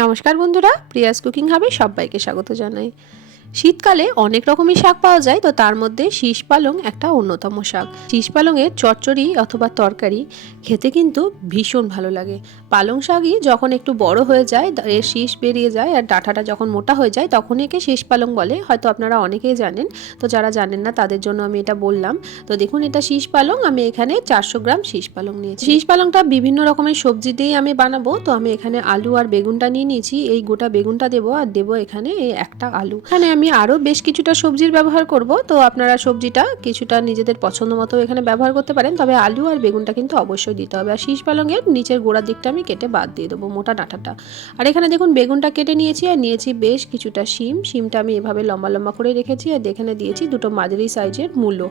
নমস্কার বন্ধুরা, Prius cooking হাবে সবাইকে স্বাগত জানাই। শীতকালে অনেক রকমই শাক পাওয়া যায়, তো তার মধ্যে শীষ পালং একটা অন্যতম শাক। শীষ পালংয়ের চচ্চড়ি অথবা তরকারি খেতে কিন্তু ভীষণ ভালো লাগে। পালং শাকই যখন একটু বড় হয়ে যায়, এর শীষ বেরিয়ে যায় আর ডাঁটাটা যখন মোটা হয়ে যায়, তখন একে শীষ পালং বলে। হয়তো আপনারা অনেকেই জানেন, তো যারা জানেন না তাদের জন্য আমি এটা বললাম। তো দেখুন, এটা শীষ পালং। আমি এখানে 400 গ্রাম শীষ পালং নিয়েছি। শীষ পালংটা বিভিন্ন রকমের সবজি দিয়েই আমি বানাবো। তো আমি এখানে আলু আর বেগুনটা নিয়ে নিয়েছি। এই গোটা বেগুনটা দেবো, আর দেবো এখানে এই একটা আলু। এখানে আমি আরও বেশ কিছুটা সবজির ব্যবহার করব। তো আপনারা সবজিটা কিছুটা নিজেদের পছন্দ মতো এখানে ব্যবহার করতে পারেন, তবে আলু আর বেগুনটা কিন্তু অবশ্যই দিতে হবে। আর শীষ পালংয়ের নিচের গোড়ার দিকটা আমি কেটে বাদ দিয়ে দেবো, মোটা ডাঁটাটা। আর এখানে দেখুন, বেগুনটা কেটে নিয়েছি আর নিয়েছি বেশ কিছুটা শিমটা আমি এভাবে লম্বা লম্বা করে রেখেছি। আর এখানে দিয়েছি দুটো মাঝারি সাইজের মূলো,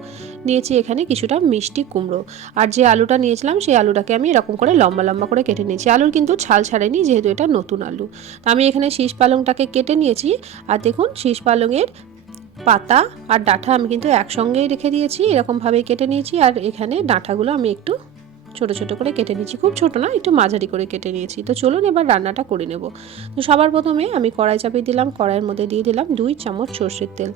নিয়েছি এখানে কিছুটা মিষ্টি কুমড়ো। আর যে আলুটা নিয়েছিলাম সেই আলুটাকে আমি এরকম করে লম্বা লম্বা করে কেটে নিয়েছি। আলুর কিন্তু ছাল ছাড়েনি, যেহেতু এটা নতুন আলু। তো আমি এখানে শীষ পালংটাকে কেটে নিয়েছি। আর দেখুন, শীষ পালংয়ের পাতা আর ডাঁটা আমি কিন্তু একসঙ্গেই রেখে দিয়েছি, এরকমভাবেই কেটে নিয়েছি। আর এখানে ডাঁটাগুলো আমি একটু ছোট ছোট করে কেটে নিয়েছি, খুব ছোট না, একটু মাঝারি করে কেটে নিয়েছি। তো চলুন এবার রান্নাটা করে নেব। তো সবার প্রথমে আমি কড়াই চাপিয়ে দিলাম, কড়াইয়ের মধ্যে দিয়ে দিলাম 2 চামচ সর্ষের তেল।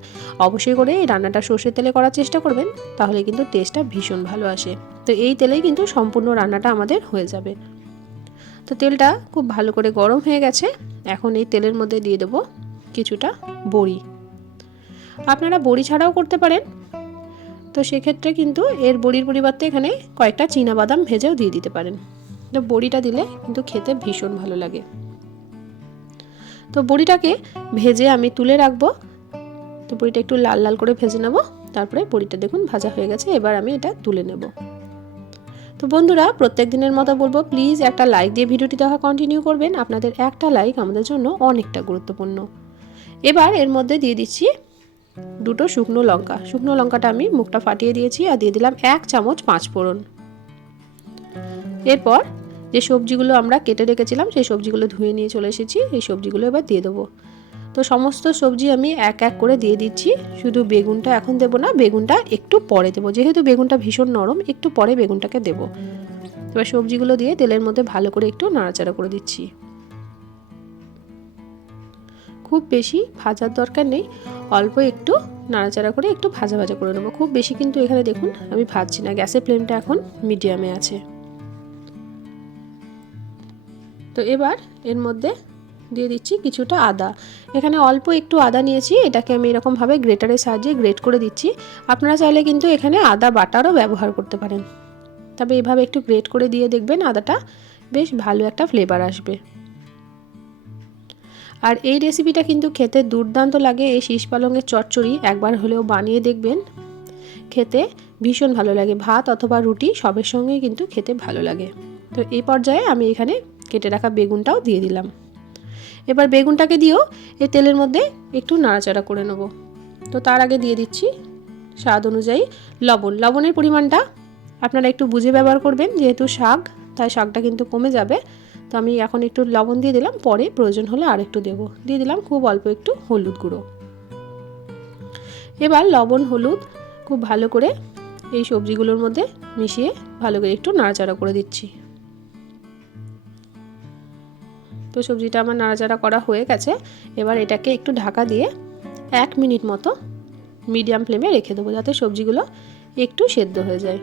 অবশ্যই করে এই রান্নাটা সর্ষের তেলে করার চেষ্টা করবেন, তাহলে কিন্তু টেস্টটা ভীষণ ভালো আসে। তো এই তেলেই কিন্তু সম্পূর্ণ রান্নাটা আমাদের হয়ে যাবে। তো তেলটা খুব ভালো করে গরম হয়ে গেছে। এখন এই তেলের মধ্যে দিয়ে দেবো কিছুটা বড়ি। আপনারা বড়ি ছাড়াও করতে পারেন, তো সেক্ষেত্রে কিন্তু এর বড়ির পরিবর্তে এখানে কয়েকটা চীনাবাদাম ভেজেও দিয়ে দিতে পারেন। তো বড়িটা দিলে কিন্তু খেতে ভীষণ ভালো লাগে। তো বড়িটাকে ভেজে আমি তুলে রাখবো। তো বড়িটা একটু লাল লাল করে ভেজে নেব। তারপরে বড়িটা দেখুন ভাজা হয়ে গেছে, এবার আমি এটা তুলে নেব। তো বন্ধুরা, প্রত্যেক দিনের মতো বলবো, প্লিজ একটা লাইক দিয়ে ভিডিওটি দেখা কন্টিনিউ করবেন। আপনাদের একটা লাইক আমাদের জন্য অনেকটা গুরুত্বপূর্ণ। এবার এর মধ্যে দিয়ে দিচ্ছি দুটো শুকনো লঙ্কা। শুকনো লঙ্কাটা আমি মুখটা ফাটিয়ে দিয়েছি। আর দিয়ে দিলাম 1 চামচ 5 ফোড়ন। এরপর যে সবজিগুলো আমরা কেটে রেখেছিলাম সেই সবজিগুলো ধুয়ে নিয়ে চলে এসেছি, এই সবজিগুলো এবার দিয়ে দেবো। তো সমস্ত সবজি আমি এক এক করে দিয়ে দিচ্ছি। শুধু বেগুনটা এখন দেবো না, বেগুনটা একটু পরে দেবো, যেহেতু বেগুনটা ভীষণ নরম, একটু পরে বেগুনটাকে দেবো। এবার সবজিগুলো দিয়ে তেলের মধ্যে ভালো করে একটু নাড়াচাড়া করে দিচ্ছি। খুব বেশি ভাজার দরকার নেই, অল্প একটু নাড়াচাড়া করে একটু ভাজা ভাজা করে নেবো। খুব বেশি কিন্তু এখানে দেখুন আমি ভাজছি না, গ্যাসের ফ্লেমটা এখন মিডিয়ামে আছে। তো এবার এর মধ্যে দিয়ে দিচ্ছি কিছুটা আদা। এখানে অল্প একটু আদা নিয়েছি, এটাকে আমি এরকমভাবে গ্রেটারের সাহায্যে গ্রেট করে দিচ্ছি। আপনারা চাইলে কিন্তু এখানে আদা বাটারও ব্যবহার করতে পারেন, তবে এভাবে একটু গ্রেট করে দিয়ে দেখবেন আদাটা বেশ ভালো একটা ফ্লেভার আসবে। আর এই রেসিপিটা কিন্তু খেতে দুর্দান্ত লাগে। এই শীষ পালংয়ের চচ্চড়ি একবার হলেও বানিয়ে দেখবেন, খেতে ভীষণ ভালো লাগে। ভাত অথবা রুটি সবের সঙ্গেই কিন্তু খেতে ভালো লাগে। তো এই পর্যায়ে আমি এখানে কেটে রাখা বেগুনটাও দিয়ে দিলাম। এবার বেগুনটাকে দিয়েও এই তেলের মধ্যে একটু নাড়াচাড়া করে নেব। তো তার আগে দিয়ে দিচ্ছি স্বাদ অনুযায়ী লবণ। লবণের পরিমাণটা আপনারা একটু বুঝে ব্যবহার করবেন, যেহেতু শাক, তাই শাকটা কিন্তু কমে যাবে। তো আমি এখন একটু লবণ দিয়ে দিলাম, পরে প্রয়োজন হলে আর একটু দেবো। দিয়ে দিলাম খুব অল্প একটু হলুদ গুঁড়ো। এবার লবণ হলুদ খুব ভালো করে এই সবজিগুলোর মধ্যে মিশিয়ে ভালো করে একটু নাড়াচাড়া করে দিচ্ছি। তো সবজিটা আমার নাড়াচাড়া করা হয়ে গেছে। এবার এটাকে একটু ঢাকা দিয়ে 1 মিনিট মতো মিডিয়াম ফ্লেমে রেখে দেবো, যাতে সবজিগুলো একটু সেদ্ধ হয়ে যায়।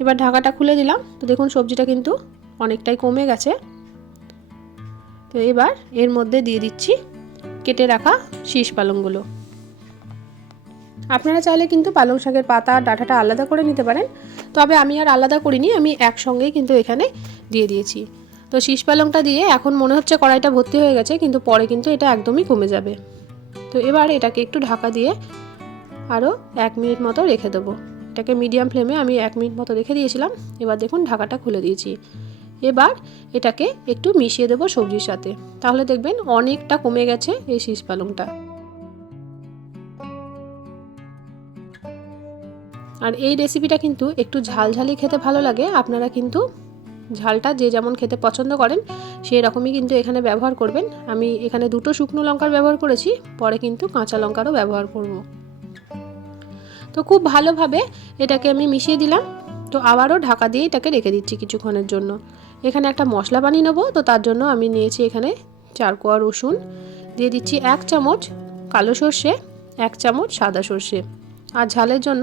এবার ঢাকাটা খুলে দিলাম। তো দেখুন সবজিটা কিন্তু অনেকটাই কমে গেছে। তো এবার এর মধ্যে দিয়ে দিচ্ছি কেটে রাখা শীষ পালংগুলো। আপনারা চাইলে কিন্তু পালং শাকের পাতা আর ডাঁটাটা আলাদা করে নিতে পারেন, তবে আমি আর আলাদা করিনি, আমি একসঙ্গেই কিন্তু এখানে দিয়ে দিয়েছি। তো শীষ পালংটা দিয়ে এখন মনে হচ্ছে কড়াইটা ভর্তি হয়ে গেছে, কিন্তু পরে কিন্তু এটা একদমই কমে যাবে। তো এবার এটাকে একটু ঢাকা দিয়ে আরও 1 মিনিট মতো রেখে দেবো। এটাকে মিডিয়াম ফ্লেমে আমি 1 মিনিট মতো রেখে দিয়েছিলাম। এবার দেখুন ঢাকাটা খুলে দিয়েছি। এবার এটাকে একটু মিশিয়ে দেবো সবজির সাথে, তাহলে দেখবেন অনেকটা কমে গেছে এই শীষ পালংটা। আর এই রেসিপিটা কিন্তু একটু ঝালঝালি খেতে ভালো লাগে। আপনারা কিন্তু ঝালটা যে যেমন খেতে পছন্দ করেন সেই রকমই কিন্তু এখানে ব্যবহার করবেন। আমি এখানে দুটো শুকনো লঙ্কার ব্যবহার করেছি, পরে কিন্তু কাঁচা লঙ্কারও ব্যবহার করব। তো খুব ভালোভাবে এটাকে আমি মিশিয়ে দিলাম। তো আবারও ঢাকা দিয়ে এটাকে রেখে দিচ্ছি কিছুক্ষণের জন্য। এখানে একটা মশলা বানিয়ে নেবো। তো তার জন্য আমি নিয়েছি এখানে 4 কোয়া রসুন, দিয়ে দিচ্ছি 1 চামচ কালো সর্ষে, 1 চামচ সাদা সর্ষে, আর ঝালের জন্য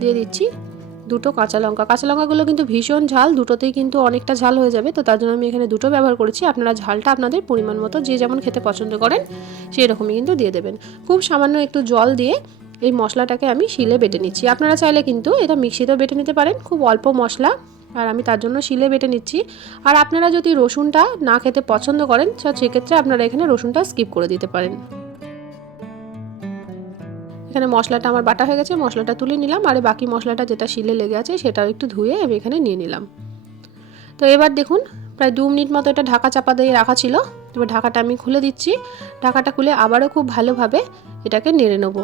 দিয়ে দিচ্ছি 2টো কাঁচা লঙ্কা। কাঁচা লঙ্কাগুলো কিন্তু ভীষণ ঝাল, দুটোতেই কিন্তু অনেকটা ঝাল হয়ে যাবে, তো তার জন্য আমি এখানে 2টো ব্যবহার করেছি। আপনারা ঝালটা আপনাদের পরিমাণ মতো যে যেমন খেতে পছন্দ করেন সেই রকমই কিন্তু দিয়ে দেবেন। খুব সামান্য একটু জল দিয়ে এই মশলাটাকে আমি শিলে বেটে নিচ্ছি। আপনারা চাইলে কিন্তু এটা মিক্সিতেও বেটে নিতে পারেন, খুব অল্প মশলা, আর আমি তার জন্য শিলে বেটে নিচ্ছি। আর আপনারা যদি রসুনটা না খেতে পছন্দ করেন সেক্ষেত্রে আপনারা এখানে রসুনটা স্কিপ করে দিতে পারেন। এখানে মশলাটা আমার বাটা হয়ে গেছে, মশলাটা তুলে নিলাম, আর বাকি মশলাটা যেটা শিলে লেগে আছে সেটাও একটু ধুয়ে আমি এখানে নিয়ে নিলাম। তো এবার দেখুন প্রায় 2 মিনিট মতো এটা ঢাকা চাপা দিয়ে রাখা ছিল। এবার ঢাকাটা আমি খুলে দিচ্ছি। ঢাকাটা খুলে আবারও খুব ভালোভাবে এটাকে নেড়ে নেব।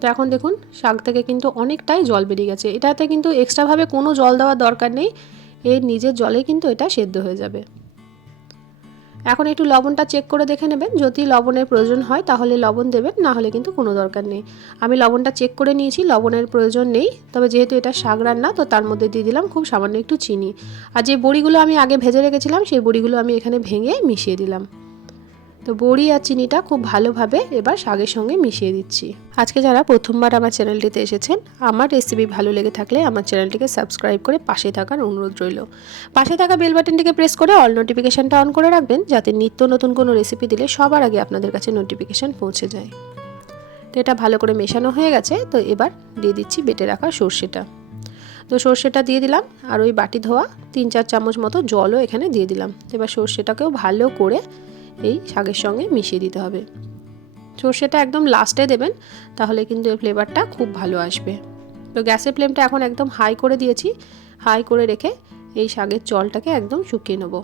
তো এখন দেখুন শাক থেকে কিন্তু অনেকটাই জল বেরিয়ে গেছে। এটাতে কিন্তু এক্সট্রাভাবে কোনো জল দেওয়ার দরকার নেই, এর নিজের জলে কিন্তু এটা সেদ্ধ হয়ে যাবে। এখন একটু লবণটা চেক করে দেখে নেবেন, যদি লবণের প্রয়োজন হয় তাহলে লবণ দেবেন, না হলে কিন্তু কোনো দরকার নেই। আমি লবণটা চেক করে নিয়েছি, লবণের প্রয়োজন নেই। তবে যেহেতু এটা শাক রান্না তো তার মধ্যে দিয়ে দিলাম খুব সামান্য একটু চিনি। আর যে বড়িগুলো আমি আগে ভেজে রেখেছিলাম সেই বড়িগুলো আমি এখানে ভেঙে মিশিয়ে দিলাম। তো বড়ি আর চিনিটা খুব ভালোভাবে এবার শাকের সঙ্গে মিশিয়ে দিচ্ছি। আজকে যারা প্রথমবার আমার চ্যানেলটিতে এসেছেন, আমার রেসিপি ভালো লেগে থাকলে আমার চ্যানেলটিকে সাবস্ক্রাইব করে পাশে থাকার অনুরোধ রইল। পাশে থাকা বেল বাটনটিকে প্রেস করে অল নোটিফিকেশানটা অন করে রাখবেন, যাতে নিত্য নতুন কোনো রেসিপি দিলে সবার আগে আপনাদের কাছে নোটিফিকেশান পৌঁছে যায়। তো এটা ভালো করে মেশানো হয়ে গেছে। তো এবার দিয়ে দিচ্ছি বেটে রাখা সর্ষেটা। তো সর্ষেটা দিয়ে দিলাম, আর ওই বাটি ধোয়া 3-4 চামচ মতো জলও এখানে দিয়ে দিলাম। এবার সর্ষেটাকেও ভালো করে এই শাকের সঙ্গে মিশিয়ে দিতে হবে। সর্ষেটা একদম লাস্টে দেবেন, তাহলে কিন্তু এর ফ্লেভারটা খুব ভালো আসবে। তো গ্যাসের ফ্লেমটা এখন একদম হাই করে দিয়েছি। হাই করে রেখে এই শাকের জলটাকে একদম শুকিয়ে নেব।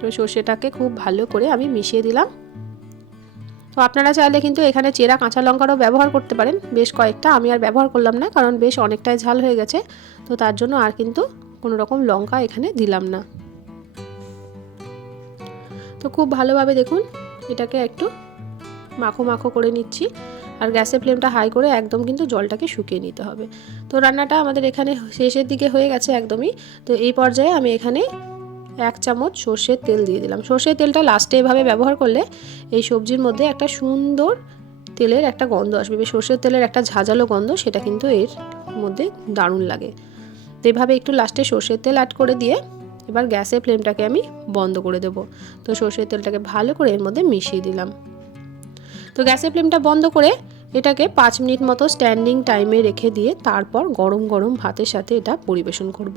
তো সর্ষেটাকে খুব ভালো করে আমি মিশিয়ে দিলাম। তো আপনারা চাইলে কিন্তু এখানে চেরা কাঁচা লঙ্কারও ব্যবহার করতে পারেন, বেশ কয়েকটা। আমি আর ব্যবহার করলাম না, কারণ বেশ অনেকটাই ঝাল হয়ে গেছে, তো তার জন্য আর কিন্তু কোনো রকম লঙ্কা এখানে দিলাম না। তো খুব ভালোভাবে দেখুন এটাকে একটু মাখো মাখো করে নিচ্ছি, আর গ্যাসের ফ্লেমটা হাই করে একদম কিন্তু জলটাকে শুকিয়ে নিতে হবে। তো রান্নাটা আমাদের এখানে শেষের দিকে হয়ে গেছে একদমই। তো এই পর্যায়ে আমি এখানে 1 চামচ সর্ষের তেল দিয়ে দিলাম। সর্ষের তেলটা লাস্টে এভাবে ব্যবহার করলে এই সবজির মধ্যে একটা সুন্দর তেলের একটা গন্ধ আসবে। সর্ষের তেলের একটা ঝাঁঝালো গন্ধ, সেটা কিন্তু এর মধ্যে দারুণ লাগে। তো এভাবে একটু লাস্টে সর্ষের তেল অ্যাড করে দিয়ে এবার গ্যাসের ফ্লেমটাকে আমি বন্ধ করে দেব। তো সর্ষের তেলটাকে ভালো করে এর মধ্যে মিশিয়ে দিলাম। তো গ্যাসের ফ্লেমটা বন্ধ করে এটাকে 5 মিনিট মতো স্ট্যান্ডিং টাইমে রেখে দিয়ে তারপর গরম গরম ভাতের সাথে এটা পরিবেশন করব।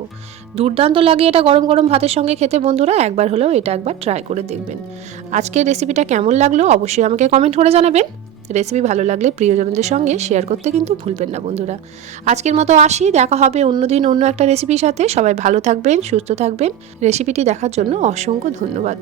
দুর্দান্ত লাগে এটা গরম গরম ভাতের সঙ্গে খেতে। বন্ধুরা একবার হলেও এটা একবার ট্রাই করে দেখবেন। আজকের রেসিপিটা কেমন লাগলো অবশ্যই আমাকে কমেন্ট করে জানাবেন। রেসিপি ভালো লাগলে প্রিয়জনদের সঙ্গে শেয়ার করতে কিন্তু ভুলবেন না বন্ধুরা। আজকের মতো আসি, দেখা হবে অন্যদিন অন্য একটা রেসিপির সাথে। সবাই ভালো থাকবেন, সুস্থ থাকবেন। রেসিপিটি দেখার জন্য অসংখ্য ধন্যবাদ।